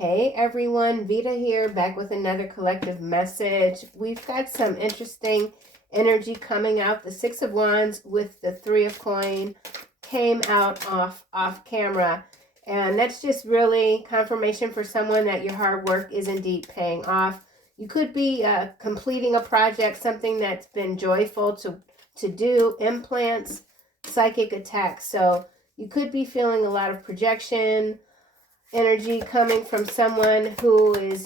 Hey everyone, Veda here, back with another collective message. We've got some interesting energy coming out. The Six of Wands with the Three of Coin came out off camera. And that's just really confirmation for someone that your hard work is indeed paying off. You could be completing a project, something that's been joyful to do, implants, psychic attacks. So you could be feeling a lot of projection, energy coming from someone who is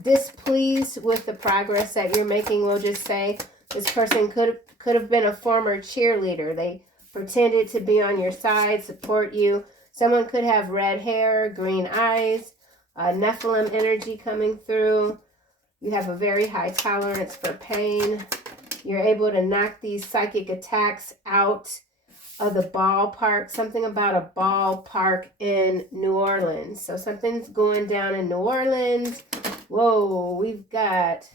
displeased with the progress that you're making. We'll just say this person could have been a former cheerleader. They pretended to be on your side, support you. Someone could have red hair, green eyes, Nephilim energy coming through. You have a very high tolerance for pain. You're able to knock these psychic attacks out of the ballpark. Something about a ballpark in New Orleans. So something's going down in New Orleans. Whoa, we've got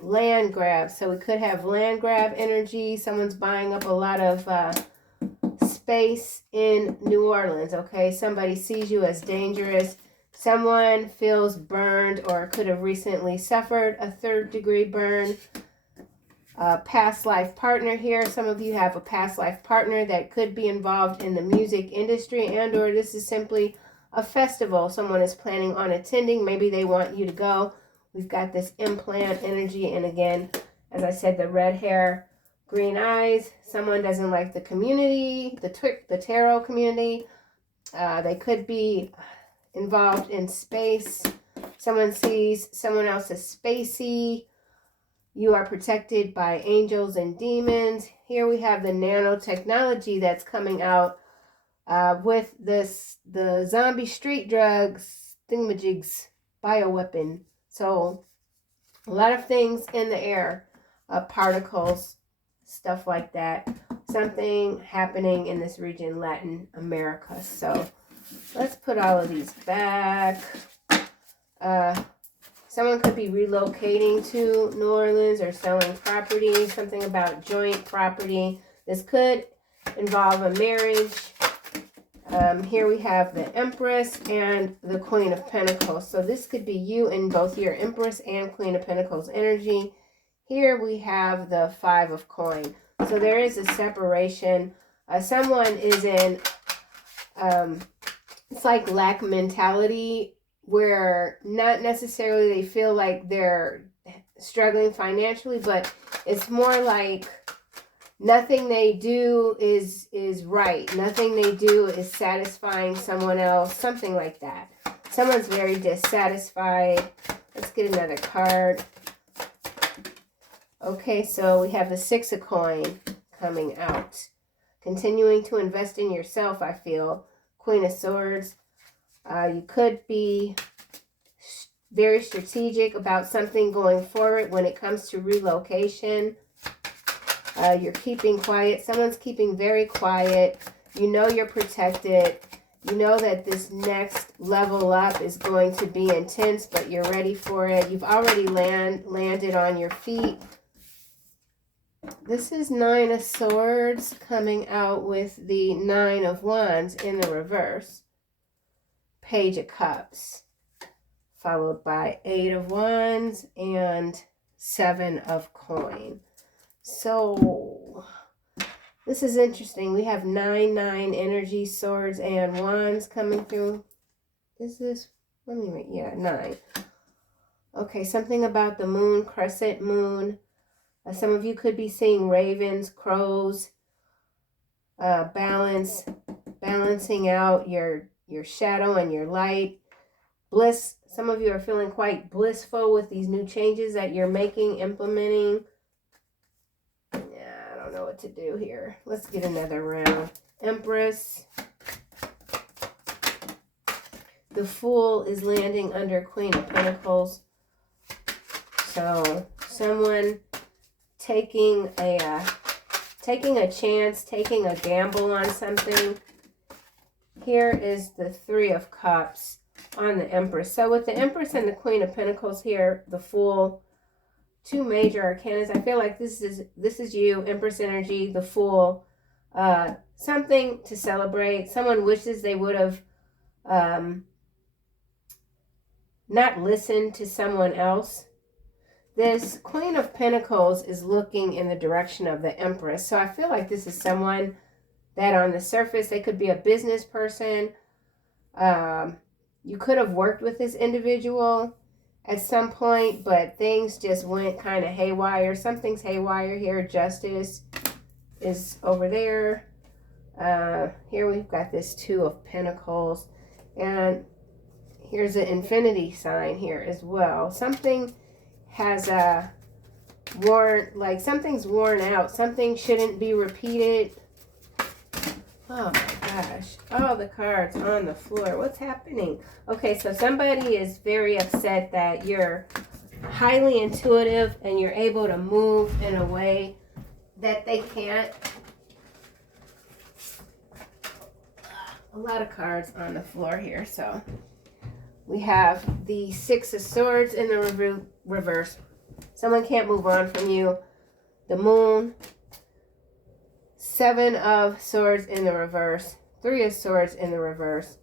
land grab. So we could have land grab energy. Someone's buying up a lot of space in New Orleans. Okay, somebody sees you as dangerous. Someone feels burned or could have recently suffered a third-degree burn. Past life partner here. Some of you have a past life partner that could be involved in the music industry, and or this is simply a festival someone is planning on attending. Maybe they want you to go. We've got this implant energy, and again, as I said, the red hair, green eyes. Someone doesn't like the community, the tarot community. They could be involved in space. Someone sees someone else as spacey. You are protected by angels and demons. Here we have the nanotechnology that's coming out with the zombie street drugs, thingamajigs, bioweapon. So a lot of things in the air, particles, stuff like that. Something happening in this region, Latin America. So let's put all of these back. Someone could be relocating to New Orleans or selling property, something about joint property. This could involve a marriage. Here we have the Empress and the Queen of Pentacles. So this could be you in both your Empress and Queen of Pentacles energy. Here we have the Five of Coin. So there is a separation. Someone is in, it's like lack mentality, where not necessarily they feel like they're struggling financially, but it's more like nothing they do is right. Nothing they do is satisfying someone else, something like that. Someone's very dissatisfied. Let's get another card. Okay, so we have the Six of Coin coming out. Continuing to invest in yourself, I feel. Queen of Swords. You could be very strategic about something going forward when it comes to relocation. You're keeping quiet. Someone's keeping very quiet. You know you're protected. You know that this next level up is going to be intense, but you're ready for it. You've already landed on your feet. This is Nine of Swords coming out with the Nine of Wands in the reverse. Page of Cups, followed by Eight of Wands and Seven of Coin. So this is interesting. We have 9 energy, swords and wands coming through. Is this, let me read, yeah, 9. Okay, something about the moon, crescent moon. Some of you could be seeing ravens, crows, balancing out your shadow and your light. Bliss. Some of you are feeling quite blissful with these new changes that you're making, implementing. Yeah, I don't know what to do here. Let's get another round. Empress. The Fool is landing under Queen of Pentacles. So someone taking a chance, taking a gamble on something. Here is the Three of Cups on the Empress. So with the Empress and the Queen of Pentacles here, the Fool, 2 major arcanas. I feel like this is you, Empress energy, the Fool. Something to celebrate. Someone wishes they would have not listen to someone else. This Queen of Pentacles is looking in the direction of the Empress. So I feel like this is someone that on the surface, they could be a business person. You could have worked with this individual at some point, but things just went kind of haywire. Something's haywire here. Justice is over there. Here we've got this Two of Pentacles. And here's an infinity sign here as well. Something has something's worn out. Something shouldn't be repeated. Oh my gosh. All the cards on the floor. What's happening? Okay, so somebody is very upset that you're highly intuitive and you're able to move in a way that they can't. A lot of cards on the floor here. So we have the Six of Swords in the reverse. Someone can't move on from you. The Moon. Seven of Swords in the reverse. Three of Swords in the reverse.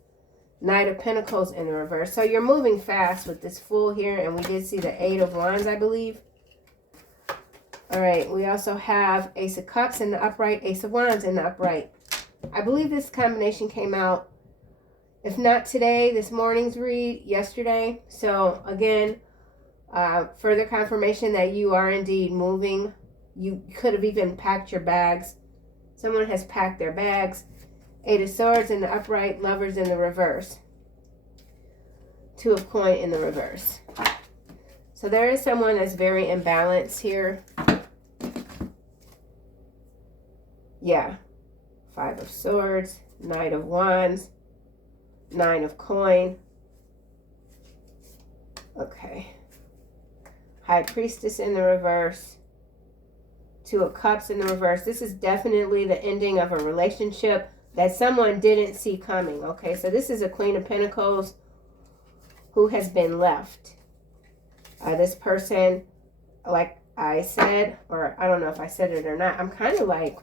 Knight of Pentacles in the reverse. So you're moving fast with this Fool here. And we did see the Eight of Wands, I believe. All right. We also have Ace of Cups in the upright. Ace of Wands in the upright. I believe this combination came out, if not today, this morning's read, yesterday. So again, further confirmation that you are indeed moving. You could have even packed your bags. Someone has packed their bags. Eight of Swords in the upright, Lovers in the reverse. Two of Coin in the reverse. So there is someone that's very imbalanced here. Yeah. Five of Swords, Knight of Wands, Nine of Coin. Okay. High Priestess in the reverse. Two of Cups in the reverse. This is definitely the ending of a relationship that someone didn't see coming. Okay, so this is a Queen of Pentacles who has been left. This person, like I said, or I don't know if I said it or not, I'm kind of like,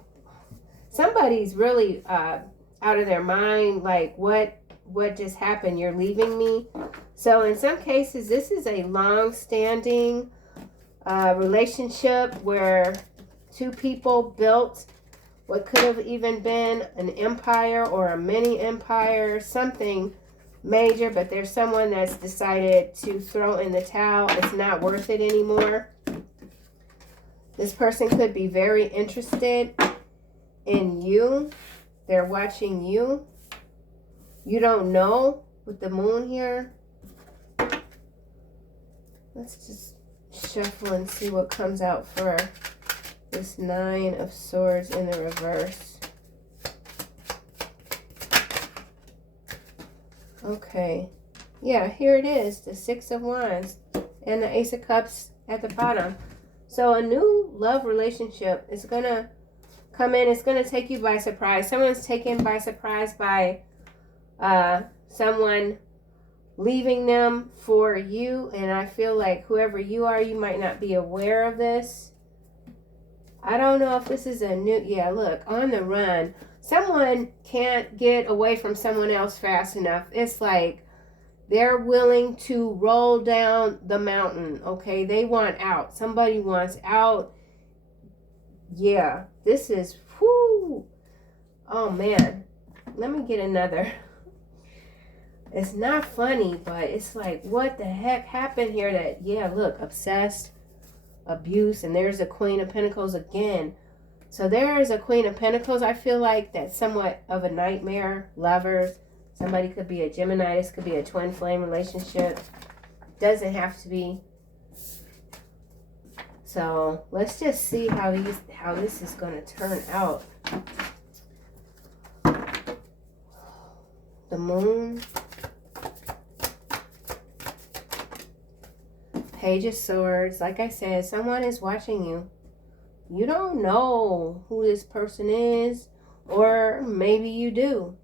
somebody's really out of their mind. Like, what just happened? You're leaving me. So in some cases, this is a long-standing relationship where two people built what could have even been an empire or a mini empire, something major, but there's someone that's decided to throw in the towel. It's not worth it anymore. This person could be very interested in you. They're watching you. You don't know with the Moon here. Let's just shuffle and see what comes out for this Nine of Swords in the reverse. Okay. Yeah, here it is. The Six of Wands and the Ace of Cups at the bottom. So a new love relationship is going to come in. It's going to take you by surprise. Someone's taken by surprise by someone leaving them for you. And I feel like whoever you are, you might not be aware of this. I don't know if this is a new... Yeah, look, on the run. Someone can't get away from someone else fast enough. It's like they're willing to roll down the mountain, okay? They want out. Somebody wants out. Yeah, this is... Whoo! Oh, man. Let me get another. It's not funny, but it's like, what the heck happened here? That, yeah, look, obsessed, abuse, and there's a Queen of Pentacles again. So there is a Queen of Pentacles. I feel like that's somewhat of a nightmare. Lovers. Somebody could be a Gemini. This could be a twin flame relationship. Doesn't have to be. So let's just see how this is going to turn out. The Moon. Page of Swords. Like I said, someone is watching you. You don't know who this person is, or maybe you do,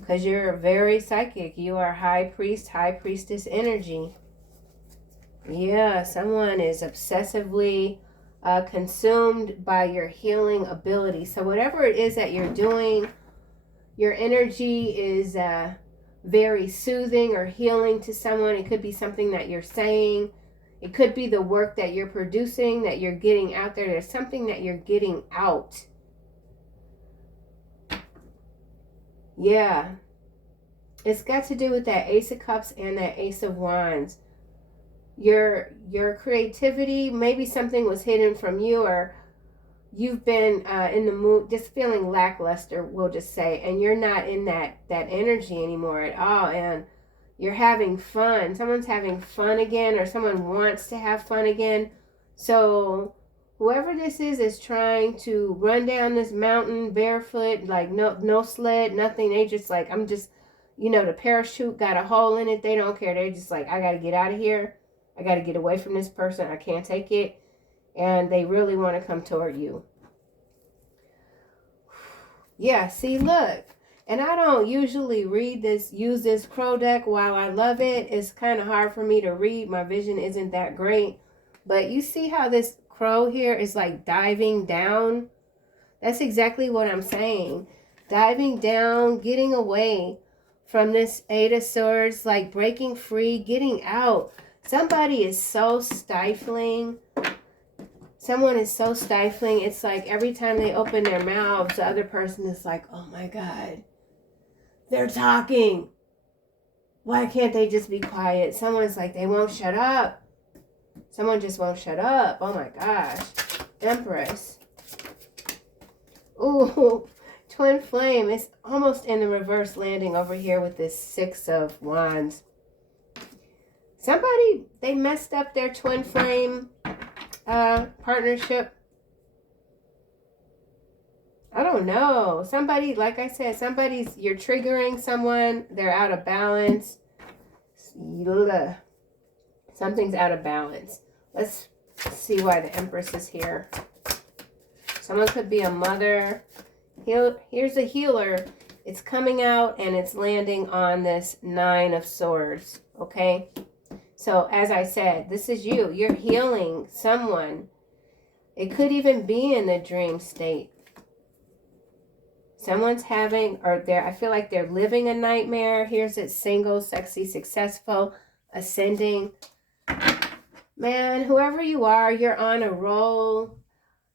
because you're very psychic. You are high priest, high priestess energy. Yeah, someone is obsessively consumed by your healing ability. So whatever it is that you're doing, your energy is very soothing or healing to someone. It could be something that you're saying. It could be the work that you're producing, that you're getting out there. There's something that you're getting out. Yeah. It's got to do with that Ace of Cups and that Ace of Wands. Your creativity, maybe something was hidden from you, or you've been in the mood, just feeling lackluster, we'll just say, and you're not in that energy anymore at all, and you're having fun. Someone's having fun again, or someone wants to have fun again. So whoever this is trying to run down this mountain barefoot, like no sled, nothing. They just like, I'm just, the parachute got a hole in it. They don't care. They're just like, I got to get out of here. I got to get away from this person. I can't take it. And they really want to come toward you. Yeah, see, look. And I don't usually use this crow deck. While I love it, it's kind of hard for me to read. My vision isn't that great. But you see how this crow here is like diving down? That's exactly what I'm saying. Diving down, getting away from this Eight of Swords, like breaking free, getting out. Somebody is so stifling. Someone is so stifling. It's like every time they open their mouths, the other person is like, oh my God, they're talking. Why can't they just be quiet? Someone's like, they won't shut up. Someone just won't shut up. Oh my gosh. Empress. Ooh, twin flame. It's almost in the reverse landing over here with this Six of Wands. Somebody, they messed up their twin flame partnership. I don't know. Somebody, like I said, you're triggering someone. They're out of balance. Something's out of balance. Let's see why the Empress is here. Someone could be a mother. Here's a healer. It's coming out and it's landing on this Nine of Swords. Okay? So, as I said, this is you. You're healing someone. It could even be in the dream state. Someone's having, I feel like they're living a nightmare. Here's it, single, sexy, successful, ascending. Man, whoever you are, you're on a roll.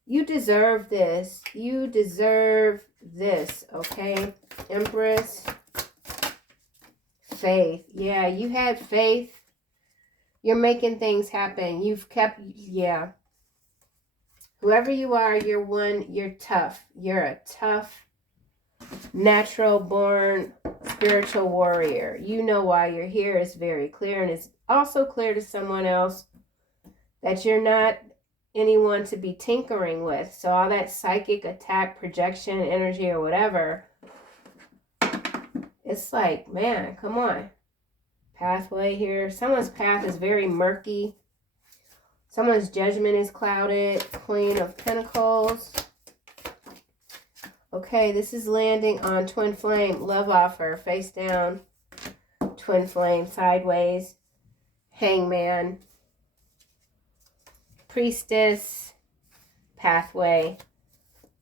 You deserve this. You deserve this, okay? Empress. Faith. Yeah, you had faith. You're making things happen. Yeah. Whoever you are, you're tough. You're a tough, natural born spiritual warrior. You know why you're here. It's very clear. And it's also clear to someone else that you're not anyone to be tinkering with. So all that psychic attack, projection, energy, or whatever, it's like, man, come on. Pathway here. Someone's path is very murky. Someone's judgment is clouded. Queen of Pentacles. Okay, this is landing on twin flame. Love offer. Face down. Twin flame. Sideways. Hangman. Priestess. Pathway.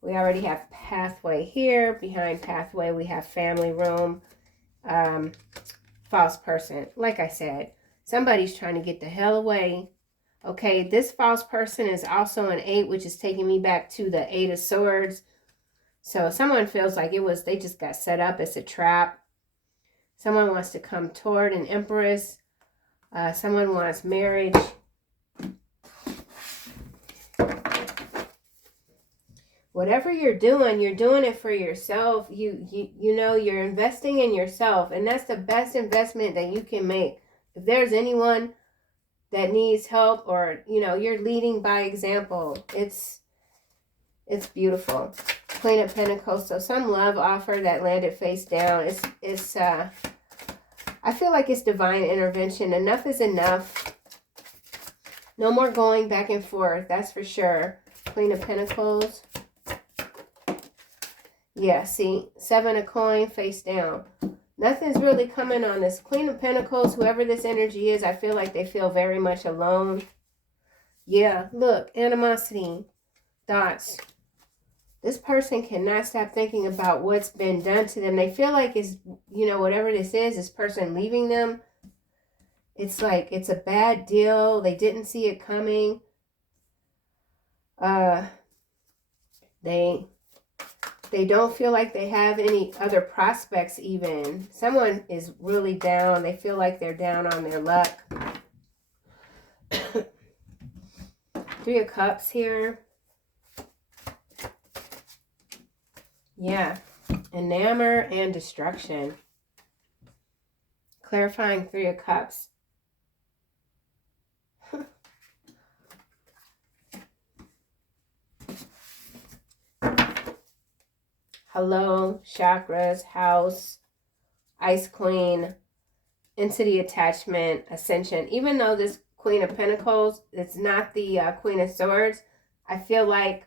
We already have pathway here. Behind pathway, we have family room. False person. Like I said, somebody's trying to get the hell away. Okay, this false person is also an 8, which is taking me back to the 8 of Swords. So someone feels like they just got set up as a trap. Someone wants to come toward an Empress. Someone wants marriage. Whatever you're doing it for yourself. You know, you're investing in yourself, and that's the best investment that you can make. If there's anyone that needs help, or you're leading by example, it's beautiful. Queen of Pentacles. So some love offer that landed face down. It's I feel like it's divine intervention. Enough is enough. No more going back and forth, that's for sure. Queen of Pentacles. Yeah, see, 7 of coin, face down. Nothing's really coming on this Queen of Pentacles. Whoever this energy is, I feel like they feel very much alone. Yeah, look, animosity, thoughts. This person cannot stop thinking about what's been done to them. They feel like it's, you know, whatever this person leaving them, it's like it's a bad deal. They didn't see it coming. They don't feel like they have any other prospects even. Someone is really down. They feel like they're down on their luck. Three of Cups here. Yeah. Enamor and Destruction. Clarifying Three of Cups. Hello, chakras, house, Ice Queen, entity attachment, ascension. Even though this Queen of Pentacles, it's not the Queen of Swords, I feel like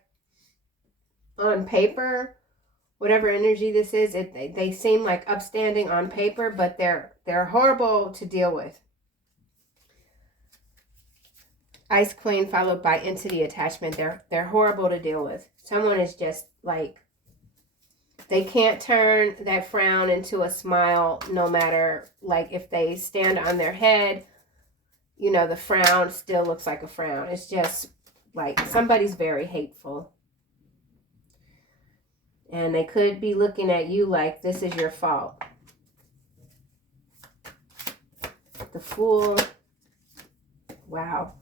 on paper, whatever energy this is, they seem like upstanding on paper, but they're horrible to deal with. Ice Queen followed by entity attachment. They're horrible to deal with. Someone is just like, they can't turn that frown into a smile, no matter, like, if they stand on their head, you know, the frown still looks like a frown. It's just like somebody's very hateful. And they could be looking at you like this is your fault. The Fool. Wow.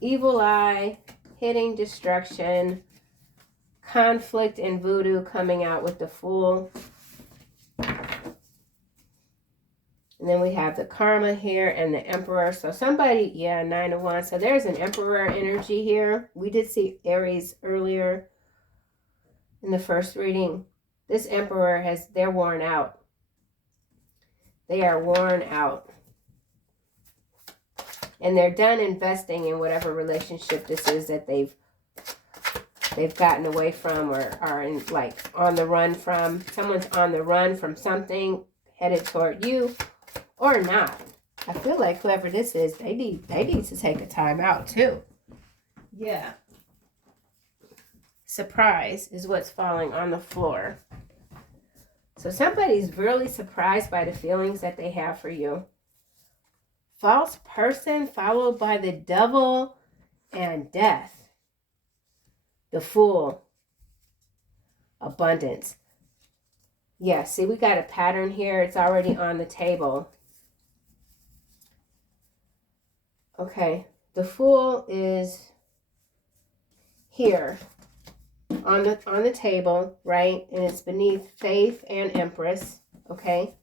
Evil Eye, hitting destruction, conflict and voodoo coming out with the Fool. And then we have the Karma here and the Emperor. So somebody, yeah, 9 of Wands. So there's an Emperor energy here. We did see Aries earlier in the first reading. This Emperor they're worn out. They are worn out. And they're done investing in whatever relationship this is that they've gotten away from or are in, like, on the run from. Someone's on the run from something, headed toward you or not. I feel like whoever this is, they need to take a time out too. Yeah. Surprise is what's falling on the floor. So somebody's really surprised by the feelings that they have for you. False person followed by the Devil and Death. The Fool. Abundance. Yeah, see, we got a pattern here. It's already on the table. Okay, the Fool is here on the table, right? And it's beneath Faith and Empress, okay?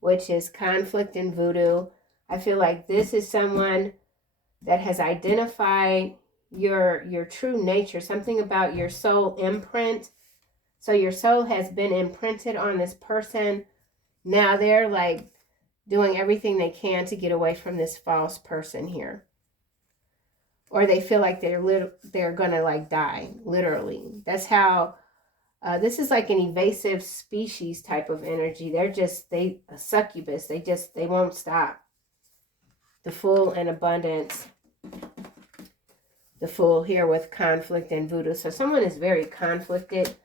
Which is conflict and voodoo. I feel like this is someone that has identified your true nature, something about your soul imprint. So your soul has been imprinted on this person. Now they're like doing everything they can to get away from this false person here. Or they feel like they're gonna like die, literally. That's how, this is like an evasive species type of energy. They're just, a succubus. They won't stop. The Fool and Abundance. The Fool here with conflict and voodoo. So someone is very conflicted.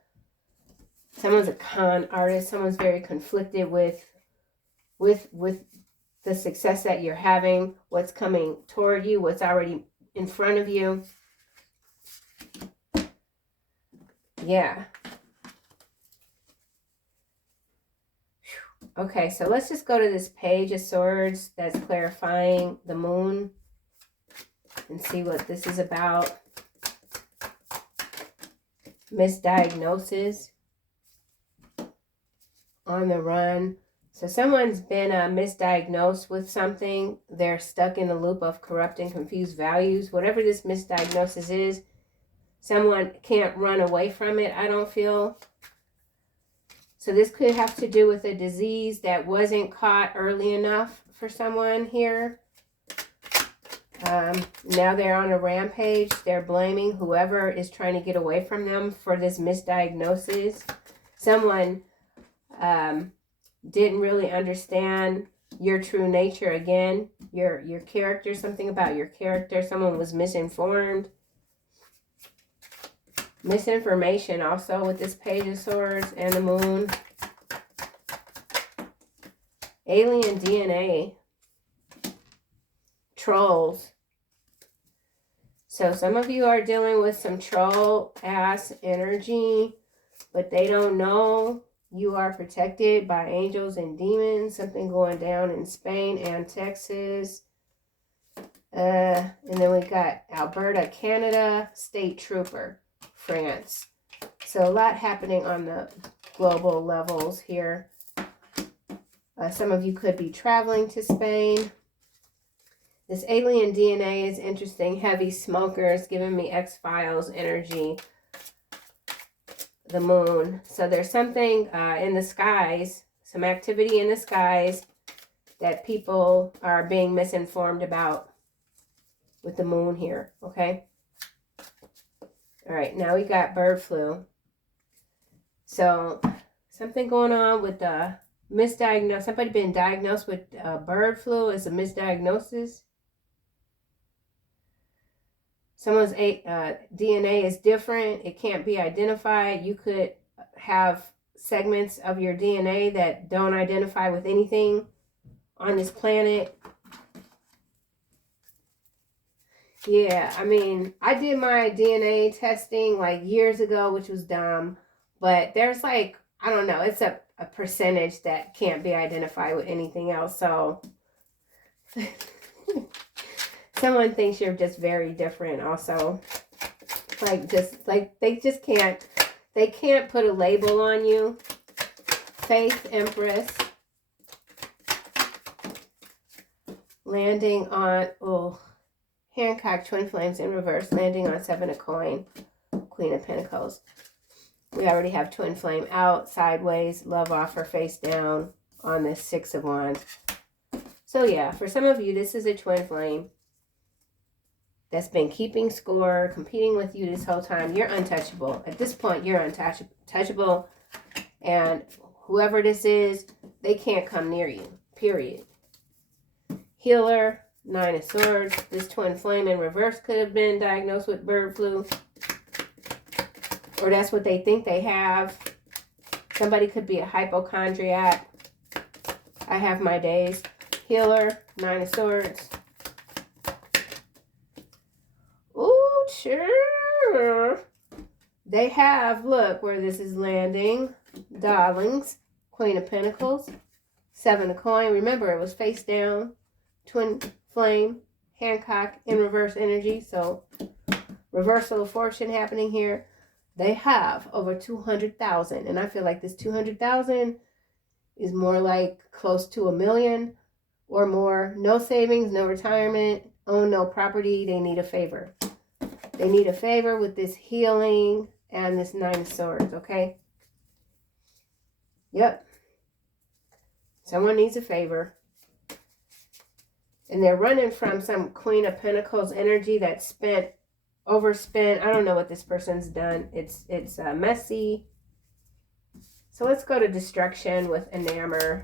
Someone's a con artist. Someone's very conflicted with the success that you're having, what's coming toward you, what's already in front of you. Yeah. Okay, so let's just go to this Page of Swords that's clarifying the Moon and see what this is about. Misdiagnosis. On the run. So someone's been misdiagnosed with something. They're stuck in a loop of corrupt and confused values. Whatever this misdiagnosis is, someone can't run away from it, I don't feel. So this could have to do with a disease that wasn't caught early enough for someone here. Now they're on a rampage. They're blaming whoever is trying to get away from them for this misdiagnosis. Someone didn't really understand your true nature again. Your character, something about your character. Someone was misinformed. Misinformation also with this Page of Swords and the Moon. Alien DNA. Trolls. So some of you are dealing with some troll ass energy, but they don't know you are protected by angels and demons. Something going down in Spain and Texas. And then we got Alberta, Canada, State Trooper, France. So a lot happening on the global levels here. Some of you could be traveling to Spain. This alien DNA is interesting. Heavy smokers, giving me X-Files energy. The moon. So there's something in the skies, some activity in the skies that people are being misinformed about with the moon here, okay? All right, now we got bird flu. So something going on with the misdiagnosed. Somebody been diagnosed with bird flu as a misdiagnosis. Someone's DNA is different. It can't be identified. You could have segments of your DNA that don't identify with anything on this planet. Yeah, I mean, I did my DNA testing like years ago, which was dumb. But there's like, I don't know, it's a percentage that can't be identified with anything else. So someone thinks you're just very different also. Like they just can't, they can't put a label on you. Faith Empress. Landing on, Hancock, Twin Flames in reverse, landing on 7 of coin, Queen of Pentacles. We already have Twin Flame out, sideways, love offer face down on this 6 of Wands. So yeah, for some of you, this is a Twin Flame that's been keeping score, competing with you this whole time. You're untouchable. At this point, you're untouchable. And whoever this is, they can't come near you, period. Healer, 9 of Swords. This Twin Flame in reverse could have been diagnosed with bird flu. Or that's what they think they have. Somebody could be a hypochondriac. I have my days. Healer, 9 of Swords. Ooh, sure. They have, look where this is landing. Darlings, Queen of Pentacles. 7 of coin. Remember, it was face down. Twin Flame, Hancock in reverse energy. So reversal of fortune happening here. They have over 200,000. And I feel like this 200,000 is more like close to $1 million or more. No savings, no retirement, own no property. They need a favor. They need a favor with this healing and this 9 of Swords, okay? Yep. Someone needs a favor. And they're running from some Queen of Pentacles energy that's overspent. I don't know what this person's done. It's messy. So let's go to destruction with enamor.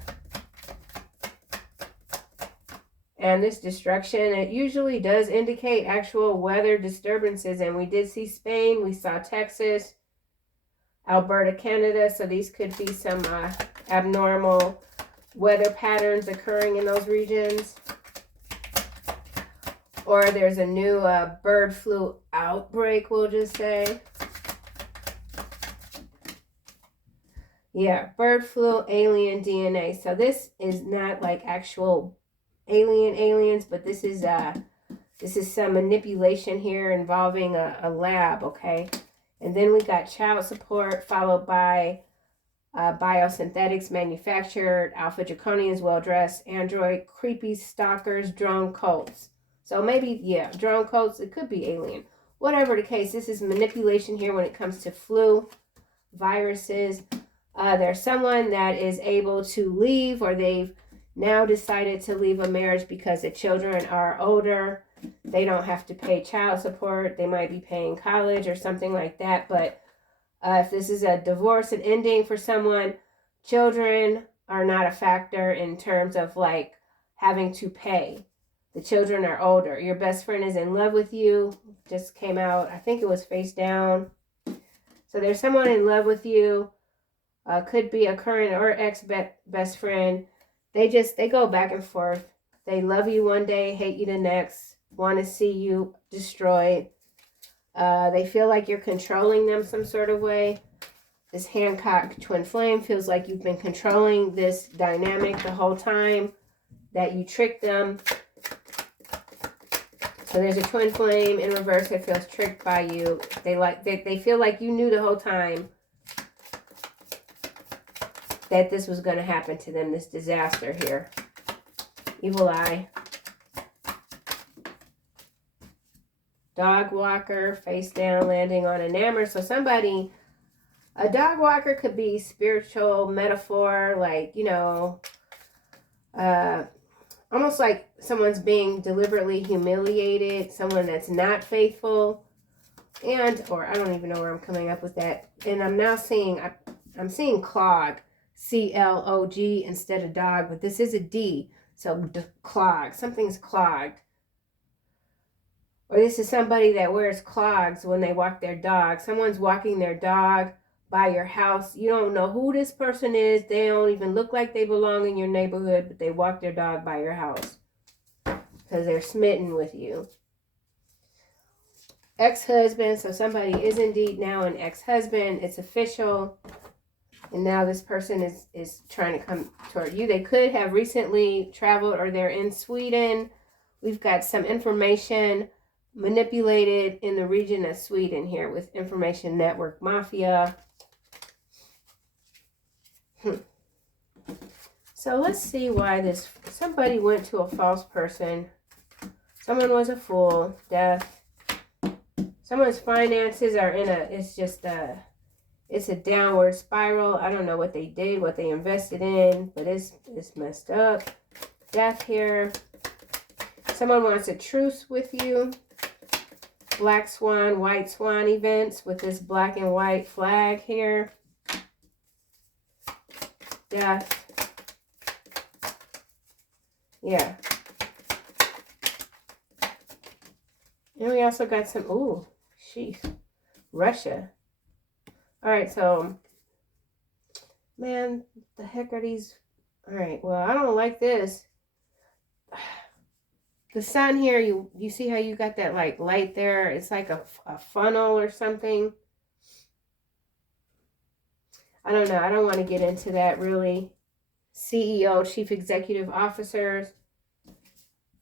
And this destruction, it usually does indicate actual weather disturbances. And we did see Spain. We saw Texas, Alberta, Canada. So these could be some abnormal weather patterns occurring in those regions. Or there's a new bird flu outbreak, we'll just say. Yeah, bird flu, alien DNA. So this is not like actual aliens, but this is some manipulation here involving a lab, okay? And then we got child support, followed by biosynthetics manufactured, alpha draconians, well-dressed, android, creepy stalkers, drone cults. So maybe, yeah, drone cults, it could be alien. Whatever the case, this is manipulation here when it comes to flu, viruses. There's someone that is able to leave, or they've now decided to leave a marriage because the children are older. They don't have to pay child support. They might be paying college or something like that. But if this is a divorce and ending for someone, children are not a factor in terms of like having to pay. The children are older. Your best friend is in love with you. Just came out. I think it was face down. So there's someone in love with you. Could be a current or ex best friend. They go back and forth. They love you one day, hate you the next, want to see you destroyed. They feel like you're controlling them some sort of way. This Hancock twin flame feels like you've been controlling this dynamic the whole time, that you tricked them. So there's a twin flame in reverse that feels tricked by you. They feel like you knew the whole time that this was going to happen to them, this disaster here. Evil eye. Dog walker, face down, landing on enamor. So somebody, a dog walker could be spiritual metaphor, like, you know, almost like someone's being deliberately humiliated, someone that's not faithful, or I don't even know where I'm coming up with that. And I'm now seeing, I'm seeing clog, C-L-O-G instead of dog, but this is a D, so clog, something's clogged. Or this is somebody that wears clogs when they walk their dog. Someone's walking their dog by your house. You don't know who this person is. They don't even look like they belong in your neighborhood, but they walk their dog by your house because they're smitten with you. Ex-husband. So somebody is indeed now an ex-husband. It's official. And now this person is trying to come toward you. They could have recently traveled, or they're in Sweden. We've got some information manipulated in the region of Sweden here with information network mafia. So let's see why somebody went to a false person. Someone was a fool, death. Someone's finances are it's a downward spiral. I don't know what they did, what they invested in, but it's messed up. Death here. Someone wants a truce with you. Black swan, white swan events with this black and white flag here. Death. Yeah. And we also got some, ooh, sheesh, Russia. All right, so, man, the heck are these? All right, well, I don't like this. The sun here, you see how you got that like light there? It's like a funnel or something. I don't know. I don't want to get into that really. CEO, chief executive officers.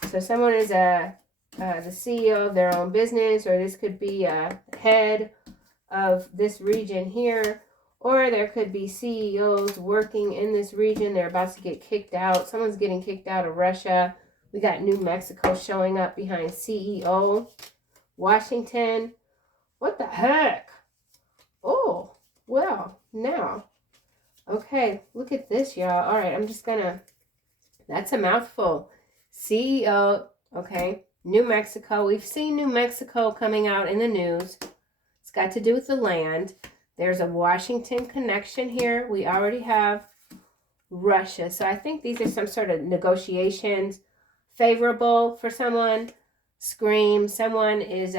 So someone is the CEO of their own business, or this could be a head of this region here, or there could be CEOs working in this region. They're about to get kicked out. Someone's getting kicked out of Russia. We got New Mexico showing up behind CEO. Washington. What the heck? Oh, well, now. Okay, look at this, y'all. All right, I'm just gonna, that's a mouthful. CEO, okay, New Mexico. We've seen New Mexico coming out in the news. It's got to do with the land. There's a Washington connection here. We already have Russia. So I think these are some sort of negotiations. Favorable for someone. Scream. Someone is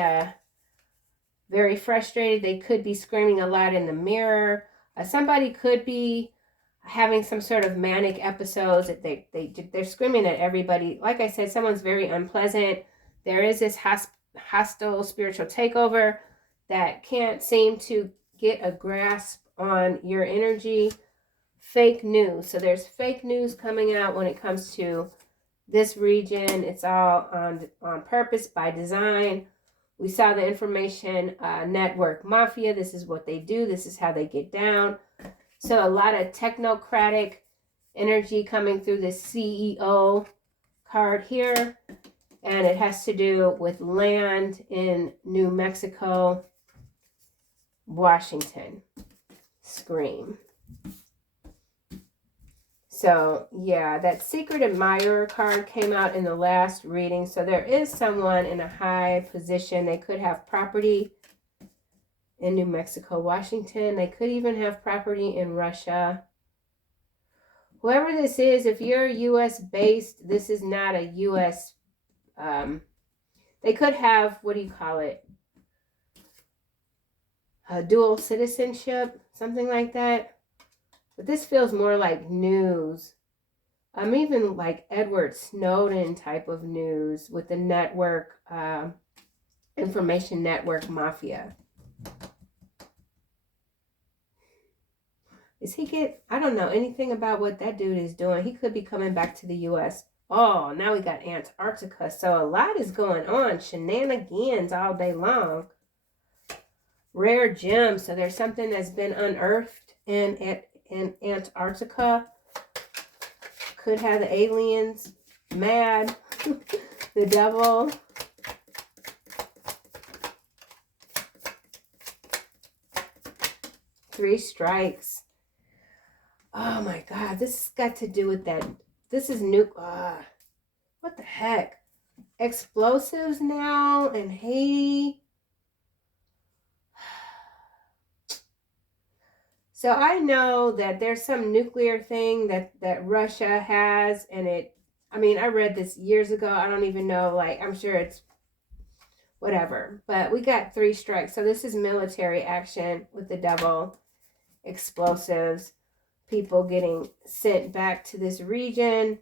very frustrated. They could be screaming a lot in the mirror. Somebody could be having some sort of manic episodes that they're screaming at everybody. Like I said, someone's very unpleasant. There is this hostile spiritual takeover that can't seem to get a grasp on your energy. Fake news. So there's fake news coming out when it comes to this region. It's all on purpose, by design. We saw the information network mafia. This is what they do. This is how they get down. So a lot of technocratic energy coming through the CEO card here. And it has to do with land in New Mexico, Washington. Scream. So, yeah, that Secret Admirer card came out in the last reading. So there is someone in a high position. They could have property in New Mexico, Washington. They could even have property in Russia. Whoever this is, if you're U.S. based, this is not a U.S. They could have, what do you call it? dual citizenship, something like that. But this feels more like news. Even like Edward Snowden type of news with the network, information network mafia. I don't know anything about what that dude is doing. He could be coming back to the U.S. Oh, now we got Antarctica. So a lot is going on. Shenanigans all day long. Rare gems. So there's something that's been unearthed in Antarctica. Could have the aliens mad. The devil. Three strikes. Oh my God, this has got to do with that. This is what the heck? Explosives now in Haiti. So I know that there's some nuclear thing that Russia has, and I read this years ago. I don't even know, like, I'm sure it's whatever. But we got 3 strikes. So this is military action with the devil. Explosives. People getting sent back to this region.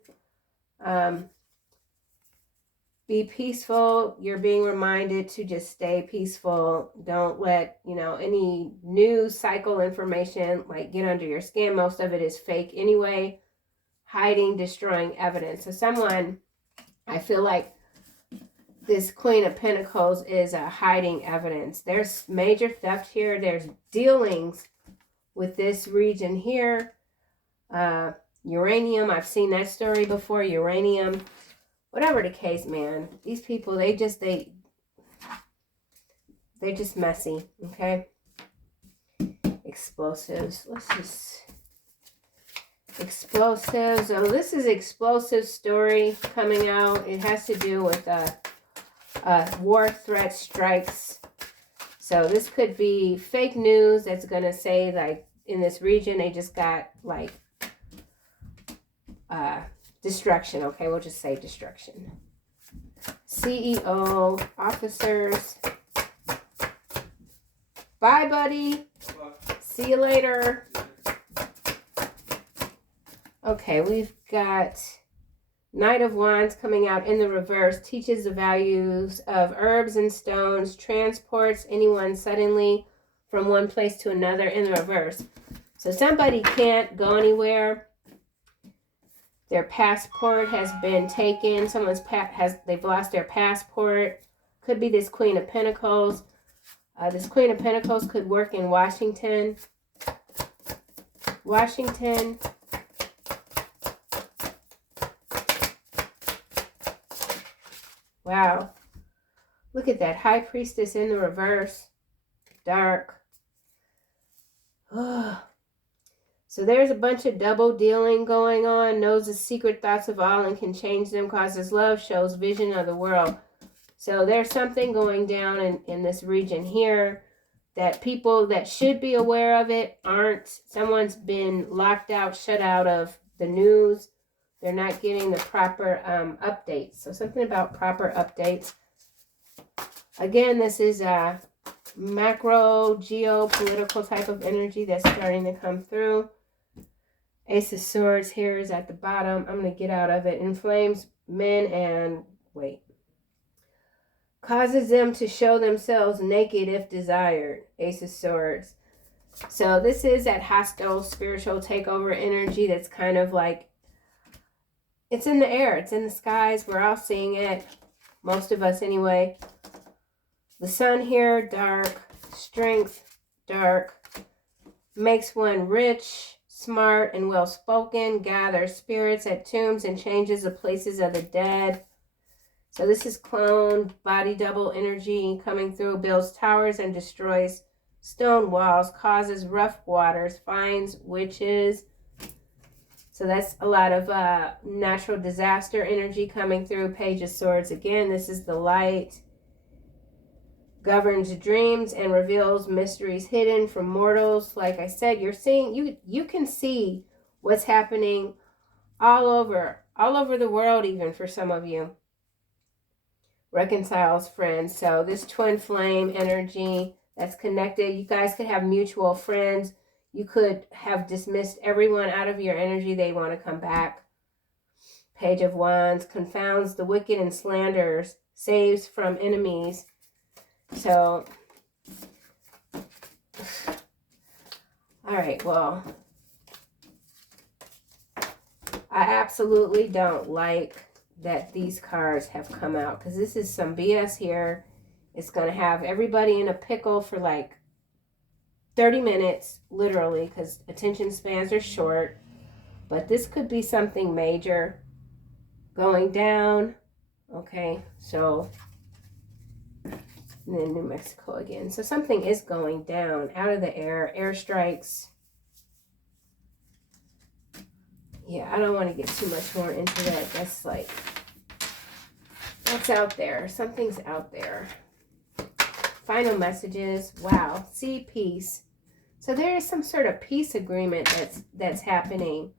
Be peaceful. You're being reminded to just stay peaceful. Don't let, any news cycle information like get under your skin. Most of it is fake anyway. Hiding, destroying evidence. So someone, I feel like this Queen of Pentacles is hiding evidence. There's major theft here. There's dealings with this region here. Uranium, I've seen that story before. Uranium, whatever the case, man. These people, they're just messy, okay? Explosives. Explosives. Oh, this is explosive story coming out. It has to do with war threat strikes. So this could be fake news that's going to say, like, in this region, they just got, like, destruction. Okay, we'll just say destruction. CEO, officers. Bye, buddy. See you later. Okay, we've got Knight of Wands coming out in the reverse. Teaches the values of herbs and stones. Transports anyone suddenly from one place to another in the reverse. So somebody can't go anywhere. Their passport has been taken. They've lost their passport. Could be this Queen of Pentacles. This Queen of Pentacles could work in Washington. Wow. Look at that. High Priestess in the reverse. Dark. Oh. So there's a bunch of double dealing going on. Knows the secret thoughts of all and can change them. Causes love. Shows vision of the world. So there's something going down in this region here that people that should be aware of it aren't. Someone's been locked out, shut out of the news. They're not getting the proper updates. So something about proper updates. Again, this is a macro geopolitical type of energy that's starting to come through. Ace of Swords here is at the bottom. I'm going to get out of it. Inflames men and causes them to show themselves naked if desired. Ace of Swords. So this is that hostile spiritual takeover energy that's kind of like, it's in the air. It's in the skies. We're all seeing it. Most of us anyway. The sun here, dark. Strength, dark. Makes one rich, smart, and well-spoken. Gathers spirits at tombs and changes the places of the dead. So this is cloned body double energy coming through. Builds towers and destroys stone walls. Causes rough waters. Finds witches. So that's a lot of natural disaster energy coming through. Page of Swords again. This is the light. Governs dreams and reveals mysteries hidden from mortals. Like I said, you're seeing, you can see what's happening all over the world, even for some of you. Reconciles friends. So this twin flame energy, that's connected. You guys could have mutual friends. You could have dismissed everyone out of your energy. They want to come back. Page of Wands confounds the wicked and slanders, saves from enemies. So, all right, well, I absolutely don't like that these cards have come out, because this is some BS here. It's going to have everybody in a pickle for like 30 minutes, literally, because attention spans are short. But this could be something major going down. Okay, so, and then New Mexico again. So something is going down out of the air. Airstrikes. Yeah, I don't want to get too much more into that. That's like, that's out there. Something's out there. Final messages. Wow. See, peace. So there is some sort of peace agreement that's happening.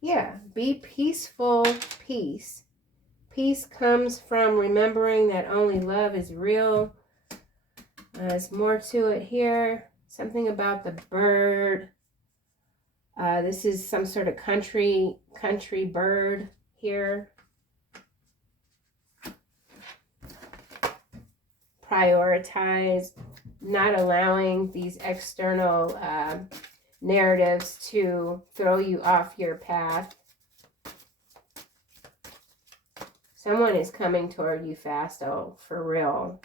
Yeah, be peaceful. Peace. Peace comes from remembering that only love is real. There's more to it here. Something about the bird. This is some sort of country bird here. Prioritize not allowing these external narratives to throw you off your path. Someone is coming toward you fast, oh, for real.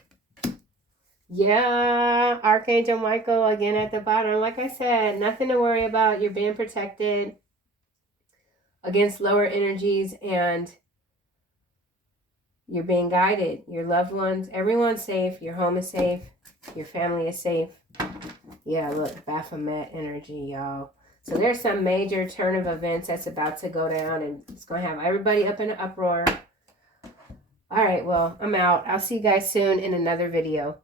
Yeah, Archangel Michael again at the bottom. Like I said, nothing to worry about. You're being protected against lower energies, and you're being guided. Your loved ones, everyone's safe. Your home is safe. Your family is safe. Yeah, look, Baphomet energy, y'all. So there's some major turn of events that's about to go down, and it's going to have everybody up in an uproar. All right, well, I'm out. I'll see you guys soon in another video.